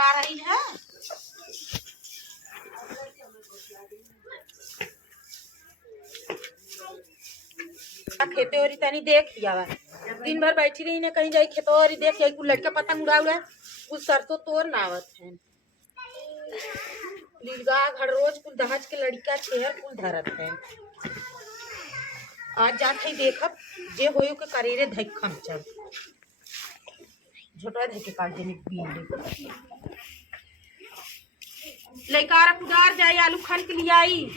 आ रही है। खेते और तनी देख लिया दिन भर बैठी रही ने कहीं जाई खेतो और देख कुल लड़का पतंग उड़ा उड़ा कुल सरसों तोड़ नावत है। लीलगा घर रोज कुल दहज के लड़का छेहर कुल धरत है। आज जाके देखब जे होयो के करेरे धइखम चल झोटा धके काट देने पीले लइकारा पुदार जाई आलू खन के लिए आई।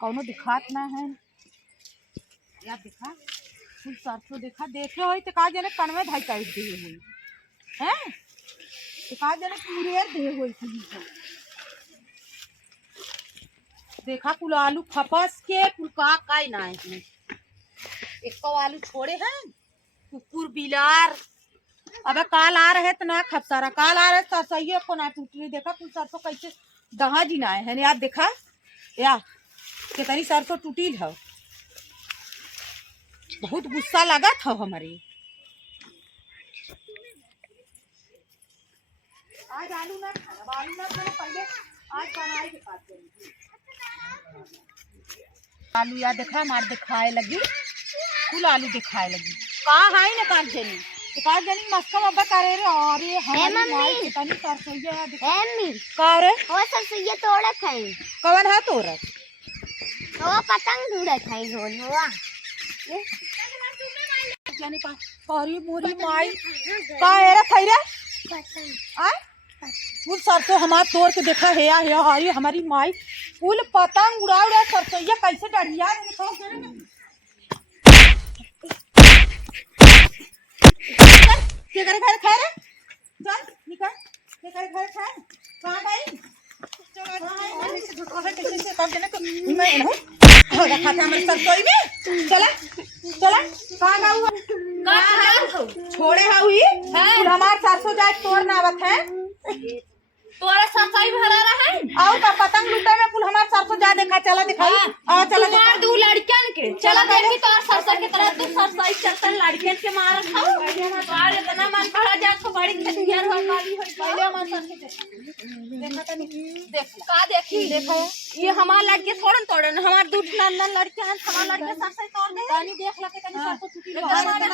कौनो दिखात ना है या दिखा कुछ सरसों देखा देखे हो तो का जाने कनवे धाई काट दिए हुई है तो का जाने मुरेर दे हुई देखा कुल आलू फपस के कुल का काई ना है एक को आलू छोड़े हैं कुकुर बिलार। अबे काल आ रहे तो ना खपसारा काल आ रहे तो सही को ना टूट रही देखा कुल सरसों कैसे दहा जी ना है यार देखा या कितनी सरसों टूटी है। बहुत गुस्सा लगा था हमारे। आज आलू ना खाना पहले आज बनाई के पास आलू या देखा मार दिखाए लगी कुल आलू दिखाए लगी कहाँ है ना काट देनी काट देनी मस्का बाबा करे रे और ये हमारी माई कितनी सरसों है दिखा का रे वो सरसों तोड़त है कवन है तोरत वो पतंग ढूंढत है ढोल हुआ जाने का सारी मोरी माई का एरा खैरा आ फूल सरसों हमार तोड़ के देखा है या हारी हमारी माई फूल पतंग उड़ा उड़ा सरसों ये कैसे डरिया के करे घर खा रे चल निकल के करे घर खा कहां गई चल ऐसे झूठो है कैसे काम देना तो मैं हूं हो रखा था हमारे सरसों में चला चला कहां गऊ छोड़े है हुई हमार सरसों जाए तोड़ ना आवत है तोरा सरसों भरा रहा है आओ का पतंग लूटे में कुल हमार सरसों जा देखा चला दिखाई आ चला मार दू लड़कन के चला देखी तोर सरसों के तरह तू सरसों चलतन लड़कन के मारत हौ बाहर इतना मन पड़ा जा तो बड़ी खेतियार हो काली हो पहले हमार सरसों देखा तनी देख का देखी देखो ये हमार लड़के तोड़न हमार दूध नंदन लड़के हैं हमार लड़के सरसों तोड़ दे तनी देख ल के तनी सरसों टूटी हमारे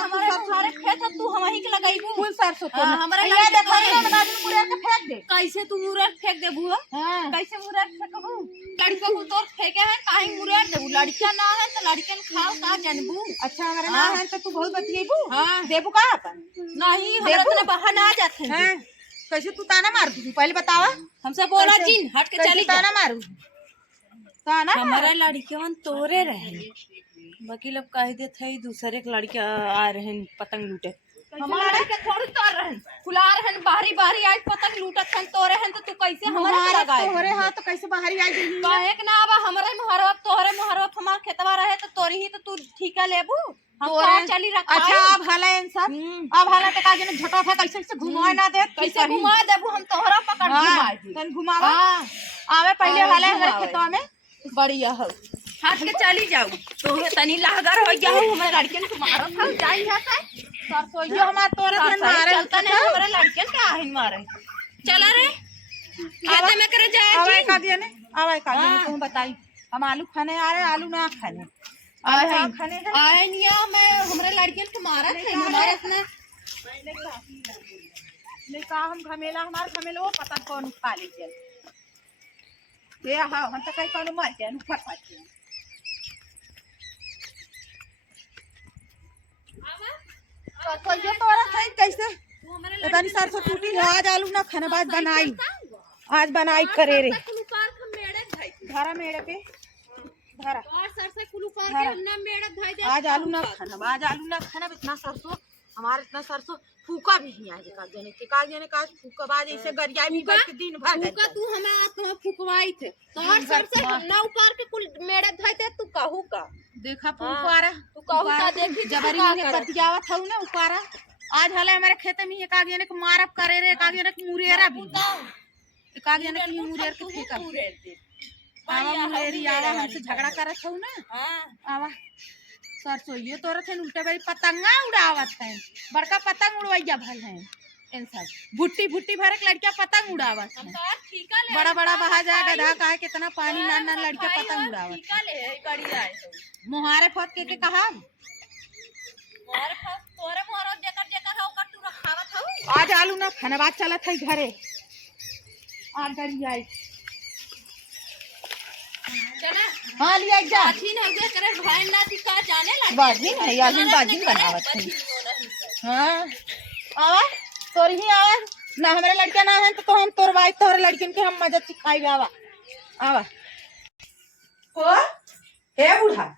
सारे खेत तू हमही के लगाईबू फूल सरसों तो हमारे ये देखो ना बता दूं मुरे के फेंक दे कैसे तू मुरर फेंक दे बुआ कैसे मुरर फेंकबू लड़का को तो फेंके है काहे मुरर देबू लड़का ना है तो लड़कन खाओ का जानबू। अच्छा हमारे ना है तो तू बहुत बतिएबू देबू का अपन नहीं हमरा तो बाहर आ जाते हैं कैसे तू ताना मार तू पहले बतावा हमसे बोला जिन हट के चली ताना मारू ताना हमारा लड़कियां तोरे रहे बाकी लोग कह दे थे दूसरे के लड़के आ रहे पतंग लूटे हमारे लड़के थोड़ी तोड़ रहे फुला रहे बाहरी बाहरी आज पतंग लूटत हैं तोरे हैं तो तू कैसे हमारे लगाए तोरे हां तो कैसे बाहरी आई गई काहे के ना अब हमारे मुहरवा तोहरे मुहरवा हमार खेतवा रहे तो तोरी ही तो तू ठीका लेबू हम तो चली रखा। अच्छा अब हला इन सब अब हला टका जने झटा था कैसे से घुमाए ना दे कैसे घुमा देबू हम तोहरा पकड़ घुमाए दी तन घुमावा आवे पहले हला हमारे खेतवा में बढ़िया हो हाथ के चली जाऊ तो तनी लहगर हो जाऊ हमारे लड़के ने मारो था जाई जाता सरसों ये हमार तोरे से मारे चलता नहीं हमारे लड़के के आहिन मारे चला रे खेते में करे जाए आवे का दिया ने आवे का दिया तू बताई हम आलू खाने आ रहे आलू ना खाने आए खाने आए निया मैं हमारे लड़के के मारा थे हमारे इतना ले का हम घमेला हमार घमेला वो पता कौन खा ले चल ये हां हम तो कहीं कौन मार के ऊपर पाते तो ये तोरा सही कैसे पता नहीं सरसों टूटी है आज आलू ना खाने बाद बनाई आज बनाई करे रे धारा मेड़े पे धारा आज आलू ना खाना इतना सरसों हमारे इतना सरसों फूका भी नहीं आए का जाने का फूका बाद ऐसे गरिया भी बैठ के दिन भर फूका तू हमें आत्मा फुकवाई थे तोहर सरसों हम ना उकार के कुल मेड़े धइते तू कहू का देखा फूका रहा तू कहू का देखी जबरी में बतियावत हऊ ना उकारा आज हाले हमारे खेत में एक आगे ने मारब करे रे, एक आगे ने मुरेरा भी, एक आगे ने मुरेर के फेंका आवा मुरेरी आवा हमसे झगड़ा करत हो ना। आवा सरसों ये तोरा थे उल्टे बारी पतंगा उड़ावत है, बड़का पतंग उड़वैया भल है इन सब भुट्टी भुट्टी भर के लड़कियां पतंग उड़ावत है। बड़ा बड़ा बहा जा गधा का कितना पानी नान नान लड़कियां पतंग उड़ावत मुहारे फत के कहा आज आलू ना खनबाद चलत है घरे आज गड़ी आई हाँ लिया जा बाजिन है याजिन बाजिन बनावत है। हाँ आवा तोर ही आवा ना हमारे लड़का ना है तो हम तोर भाई तोर लड़किन के हम मदद सिखाई आवा आवा को हे बूढ़ा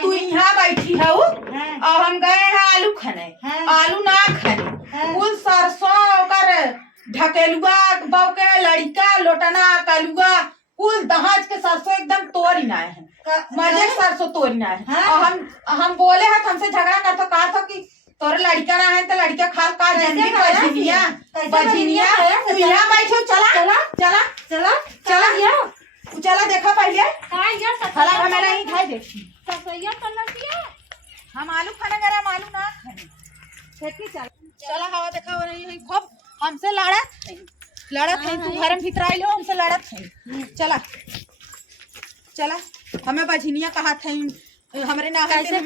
तू यहाँ बैठी है और हम गए हैं आलू खाने आलू ना खाने कुल सरसों कर ढकेलुआ बौके लड़का लोटना कलुआ कुल दहाज के सरसों एकदम तोड़ी ना है मजे सरसों तोड़ी ना है। और हम बोले हैं हमसे झगड़ा कर तो कहा था कि तोरे लड़का ना है तो लड़का खाल का जंदी बजनिया बजनिया तू यहाँ बैठो चला चला चला चला चला देखा पहले चला हमें नहीं खाए देखी हम आलू खाने गए हम आलू ना खाने चला हवा देखा हो रही है खूब हमसे लड़त है तू घर में भीतर आई हो हमसे लड़त है चला चला हमें बजनिया कहा था हमारे ना कैसे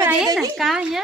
कहाँ है